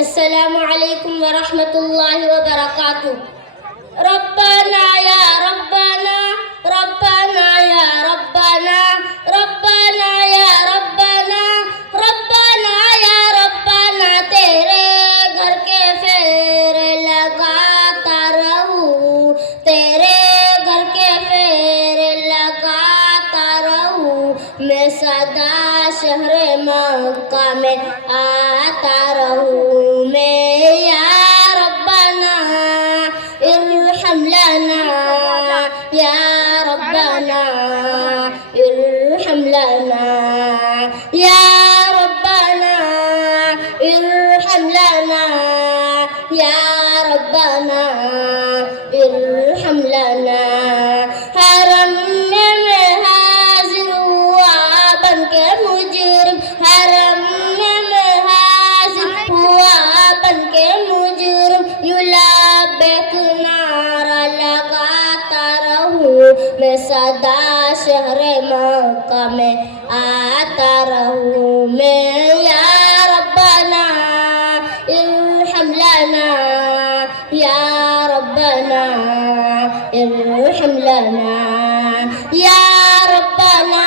السلام عليكم ورحمة الله وبركاته. ربنا يا ربنا ربنا يا ربنا ربنا يا ربنا ربنا يا ربنا तेरे घर के फेरे लगाता रहूं, तेरे घर के फेरे लगाता रहूं, मैं सदा शहर मक्का में आता रहूं. मैं या रब्बना इरहम लना, या रब्बना इरहम लना, या रब्बना इरहम लना, या रब्बना इरहम लना. हरम में मैं हाजिर हुआ बन के मुजरिम, हरम में मैं हाजिर हुआ बन के मुजरिम, यूं लब्बैक नारा लगाता रहूं, मैं सदा शहर मक्का में आता रहूं. मैं या रब्बना इरहम लना, या रब्बना इरहम लना, या रब्बना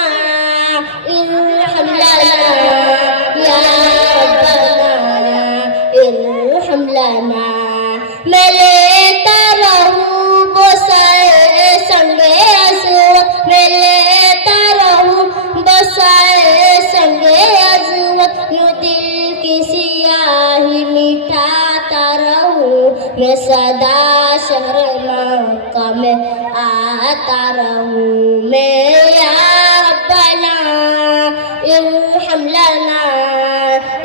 इरहम लना, या रब्बना इरहम लना. मैं लेता रहूं बोसाए संगे अज़वत, मैं लेता रहूं बोसाए संगे अज़वत, यूं दिल की सियाही मिटाता रहूं, मैं सदा शहर मक्का में आता रहूं. मैं या रब्बना इरहम लना,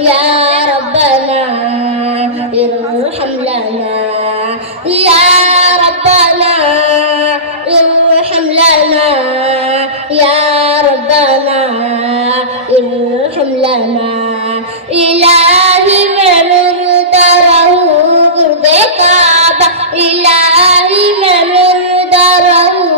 या रब्बना इरहम लना, या रब्बना इरहम लना, या रब्बना इरहम लना. इलाही मैं मुर्दा रहूं गुर्दे काबा, इलाही मैं मुर्दा रहूं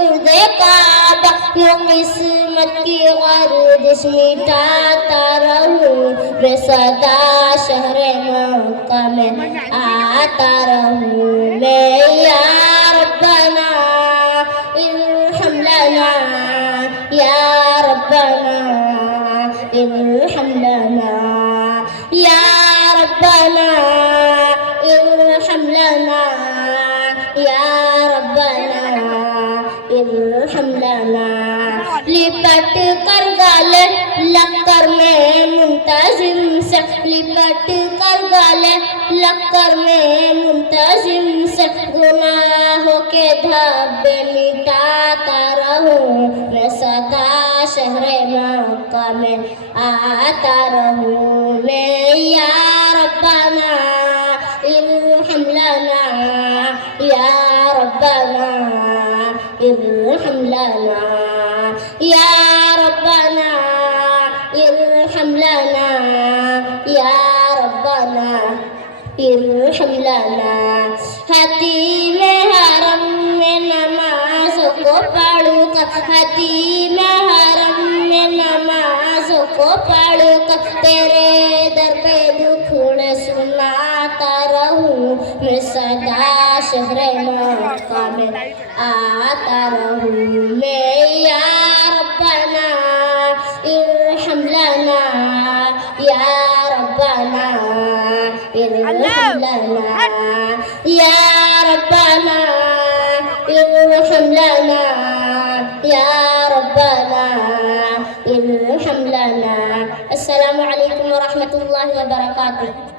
गुर्दे काबा, यूं किस्मत की गर्दिश मिटाता रहूं, मैं सदा शहर मक्का में आता रहूं. मैं या रब्बना इरहम लना, या रब्बना इरहम लना, या रब्बना इरहम लना, या रब्बना इरहम लना. लिपट कर गाले लक्कर में मुंतजिम से, लिपट कर गाले लक्कर में मुंतजिम से, गुनाहों के धब्बे मिटाता रहूं, मैं सदा शहर मक्का में आता रहूं. मैं या रब्बना इरहम लना, या रब्बना इरहम लना, या रब्बना इरहम लना, या रब्बना इरहम लना. हतीम हरम में नमाज़ों को पढ़ूंगा, हतीम हरम में नमाज़ों को पढ़ूंगा, तेरे दर पे दुखड़े सुनाता रहूं, मैं सदा शहर मक्का में आता रहूं. मैं या रब्बना इरहम लना, या रब्बना इरहम लना, या रब्बना इरहम लना, या रब्बना इरहम लना. अस्सलामु अलैकुम व रहमतुल्लाहि व बरकातुहू.